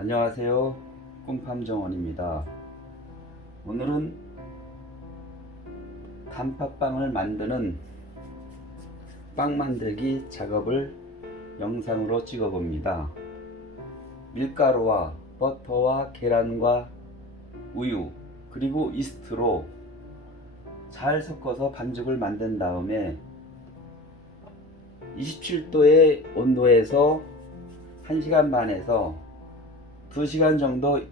안녕하세요. 꿈팜정원입니다. 오늘은 단팥빵을 만드는 빵 만들기 작업을 영상으로 찍어 봅니다. 밀가루와 버터와 계란과 우유 그리고 이스트로 잘 섞어서 반죽을 만든 다음에 27도의 온도에서 1시간 반에서 2시간 정도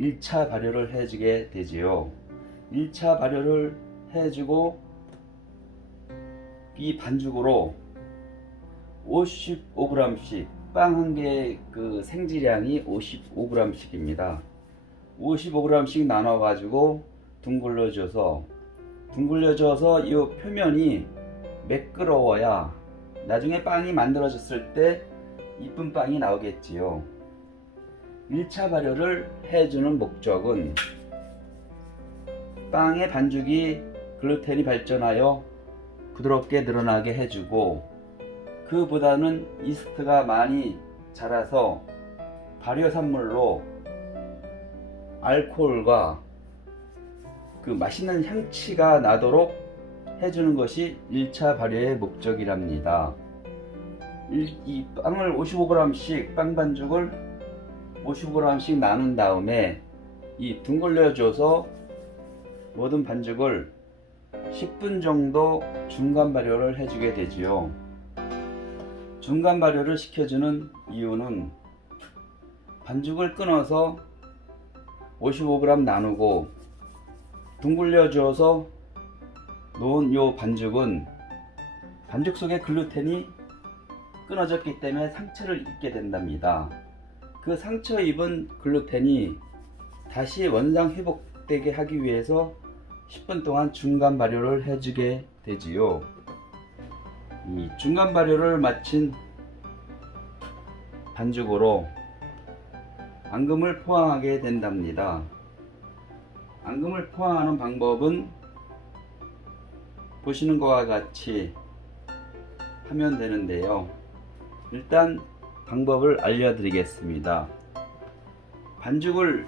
1차 발효를 해주게 되지요. 1차 발효를 해주고 이 반죽으로 55g씩 빵 한 개의 그 생지량이 55g씩입니다. 55g씩 나눠 가지고 둥글려줘서 이 표면이 매끄러워야 나중에 빵이 만들어졌을 때 이쁜 빵이 나오겠지요. 1차 발효를 해주는 목적은 빵의 반죽이 글루텐이 발전하여 부드럽게 늘어나게 해주고, 그보다는 이스트가 많이 자라서 발효산물로 알코올과 그 맛있는 향취가 나도록 해주는 것이 1차 발효의 목적이랍니다. 이 빵을 55g씩 빵 반죽을 55g씩 나눈 다음에 이 둥글려줘서 모든 반죽을 10분 정도 중간 발효를 해주게 되지요. 중간 발효를 시켜주는 이유는 반죽을 끊어서 55g 나누고 둥글려줘서 놓은 요 반죽은 반죽 속에 글루텐이 끊어졌기 때문에 상처를 입게 된답니다. 그 상처 입은 글루텐이 다시 원상 회복되게 하기 위해서 10분 동안 중간 발효를 해주게 되지요. 이 중간 발효를 마친 반죽으로 앙금을 포항하게 된답니다. 앙금을 포항하는 방법은 보시는 것과 같이 하면 되는데요. 일단 방법을 알려드리겠습니다. 반죽을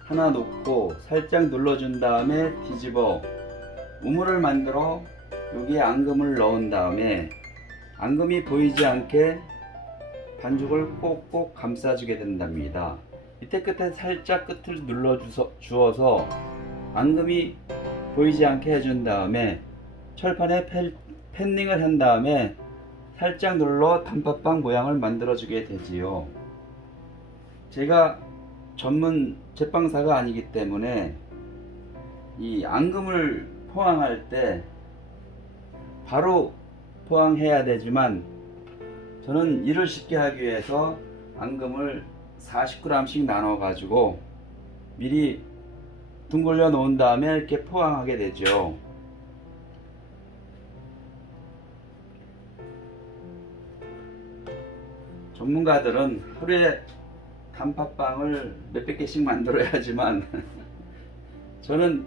하나 놓고 살짝 눌러준 다음에 뒤집어 우물을 만들어 여기에 앙금을 넣은 다음에 앙금이 보이지 않게 반죽을 꼭꼭 감싸주게 된답니다. 밑에 끝에 살짝 끝을 눌러 주어서 앙금이 보이지 않게 해준 다음에 철판에 팬닝을 한 다음에 살짝 눌러 단팥빵 모양을 만들어 주게 되지요. 제가 전문 제빵사가 아니기 때문에 이 앙금을 포항할 때 바로 포항해야 되지만, 저는 일을 쉽게 하기 위해서 앙금을 40g씩 나눠 가지고 미리 둥글려 놓은 다음에 이렇게 포항하게 되죠. 전문가들은 하루에 단팥빵을 몇백 개씩 만들어야 하지만 저는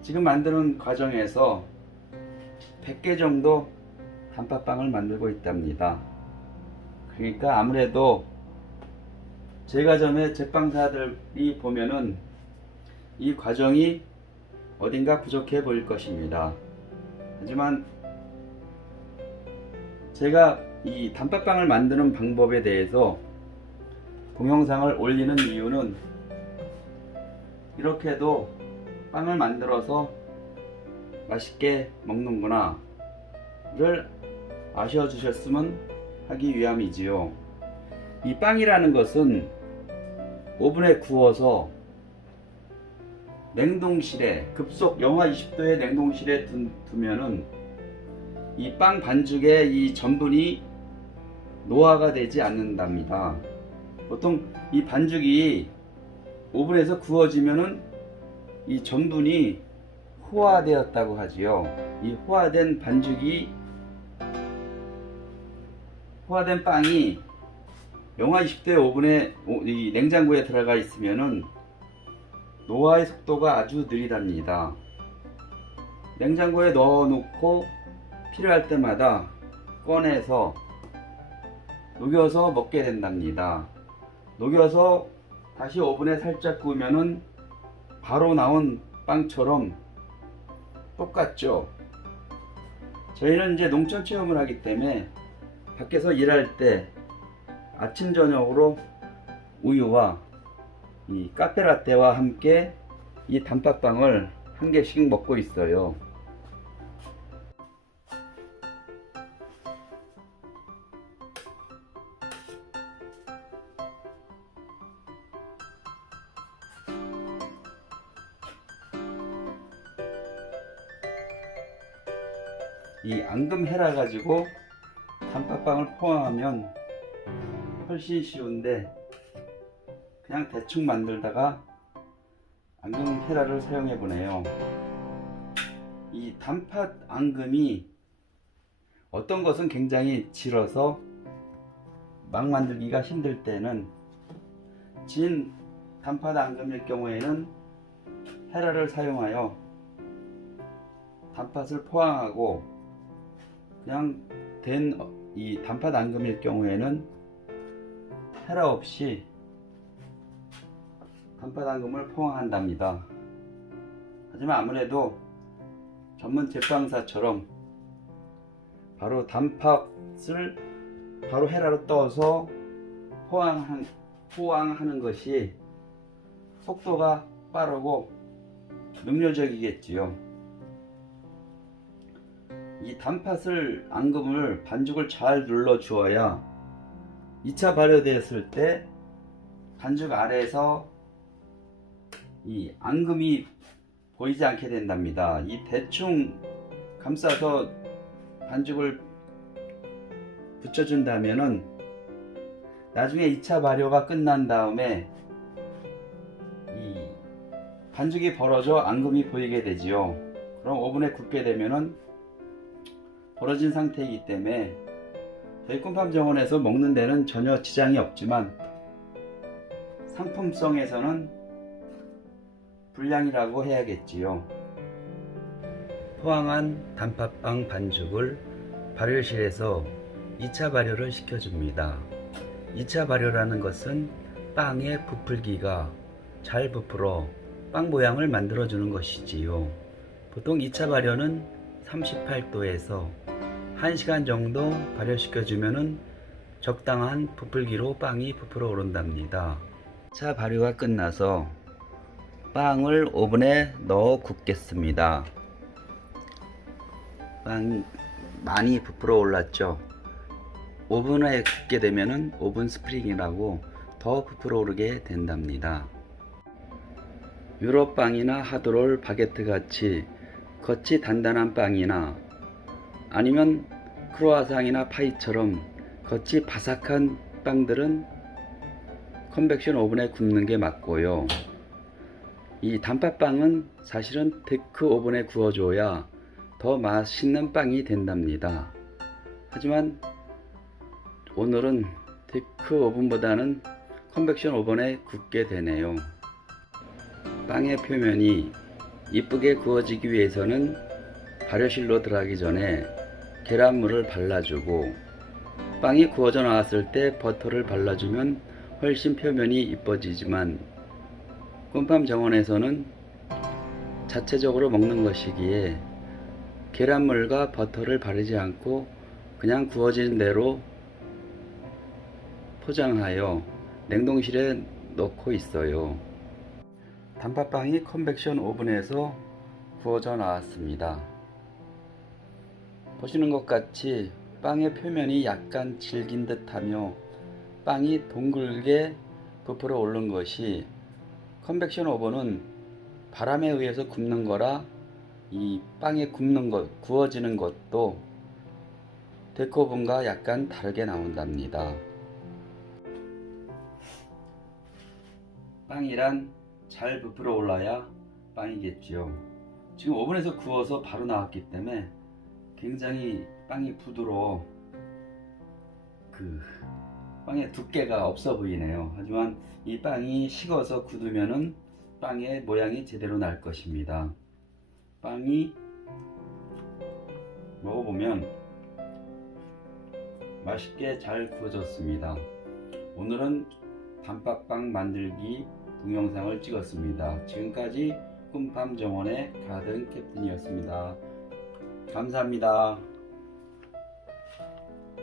지금 만드는 과정에서 100개 정도 단팥빵을 만들고 있답니다. 그러니까 아무래도 제가 전에 제빵사들이 보면은 이 과정이 어딘가 부족해 보일 것입니다. 하지만 제가 이 단팥빵을 만드는 방법에 대해서 동영상을 올리는 이유는 이렇게도 빵을 만들어서 맛있게 먹는구나 를 아셔 주셨으면 하기 위함이지요. 이 빵이라는 것은 오븐에 구워서 냉동실에 급속 영하 20도의 냉동실에 두면은 이 빵 반죽에 이 전분이 노화가 되지 않는답니다. 보통 이 반죽이 오븐에서 구워지면은 이 전분이 호화되었다고 하지요. 이 호화된 빵이 영하 20도의 오븐에 이 냉장고에 들어가 있으면은 노화의 속도가 아주 느리답니다. 냉장고에 넣어 놓고 필요할 때마다 꺼내서 녹여서 먹게 된답니다. 녹여서 다시 오븐에 살짝 구우면은 바로 나온 빵처럼 똑같죠. 저희는 이제 농촌 체험을 하기 때문에 밖에서 일할 때 아침 저녁으로 우유와 이 카페라떼와 함께 이 단팥빵을 한 개씩 먹고 있어요. 이 앙금 헤라 가지고 단팥빵을 포함하면 훨씬 쉬운데 그냥 대충 만들다가 앙금 헤라를 사용해 보네요. 이 단팥 앙금이 어떤 것은 굉장히 질어서 막 만들기가 힘들 때는 진 단팥 앙금일 경우에는 헤라를 사용하여 단팥을 포항하고 그냥 된 이 단팥 앙금일 경우에는 헤라 없이 단팥 앙금을 포항한답니다. 하지만 아무래도 전문 제빵사처럼 바로 단팥을 바로 헤라로 떠서 포항하는 것이 속도가 빠르고 능률적이겠지요. 이 단팥을 앙금을 반죽을 잘 눌러 주어야 2차 발효되었을 때 반죽 아래에서 이 앙금이 보이지 않게 된답니다. 이 대충 감싸서 반죽을 붙여준다면은 나중에 2차 발효가 끝난 다음에 이 반죽이 벌어져 앙금이 보이게 되지요. 그럼 오븐에 굽게 되면은 벌어진 상태이기 때문에 저희 꿈팜 정원에서 먹는 데는 전혀 지장이 없지만 상품성에서는 불량이라고 해야겠지요. 포항한 단팥빵 반죽을 발효실에서 2차 발효를 시켜줍니다. 2차 발효라는 것은 빵의 부풀기가 잘 부풀어 빵 모양을 만들어주는 것이지요. 보통 2차 발효는 38도에서 1시간 정도 발효시켜주면 적당한 부풀기로 빵이 부풀어 오른답니다. 2차 발효가 끝나서 빵을 오븐에 넣어 굽겠습니다. 빵이 많이 부풀어 올랐죠. 오븐에 굽게 되면 오븐 스프링이라고 더 부풀어 오르게 된답니다. 유럽빵이나 하드롤, 바게트 같이 겉이 단단한 빵이나 아니면 크로아상이나 파이처럼 겉이 바삭한 빵들은 컨벡션 오븐에 굽는 게 맞고요. 이 단팥빵은 사실은 데크 오븐에 구워줘야 더 맛있는 빵이 된답니다. 하지만 오늘은 데크 오븐보다는 컨벡션 오븐에 굽게 되네요. 빵의 표면이 이쁘게 구워지기 위해서는 발효실로 들어가기 전에 계란물을 발라주고 빵이 구워져 나왔을 때 버터를 발라주면 훨씬 표면이 이뻐지지만 꿈팜 정원에서는 자체적으로 먹는 것이기에 계란물과 버터를 바르지 않고 그냥 구워지는 대로 포장하여 냉동실에 넣고 있어요. 단팥빵이 컨벡션 오븐에서 구워져 나왔습니다. 보시는 것 같이 빵의 표면이 약간 질긴 듯하며 빵이 동글게 부풀어 오른 것이 컨벡션 오븐은 바람에 의해서 굽는 거라 이 빵에 구워지는 것도 데크 오븐과 약간 다르게 나온답니다. 빵이란 잘 부풀어 올라야 빵이겠지요. 지금 오븐에서 구워서 바로 나왔기 때문에 굉장히 빵이 부드러워 빵의 두께가 없어 보이네요. 하지만 이 빵이 식어서 굳으면은 빵의 모양이 제대로 날 것입니다. 빵이 먹어보면 맛있게 잘 구워졌습니다. 오늘은 단팥빵 만들기 동영상을 찍었습니다. 지금까지 꿈팜 정원의 가든 캡틴이었습니다. 감사합니다.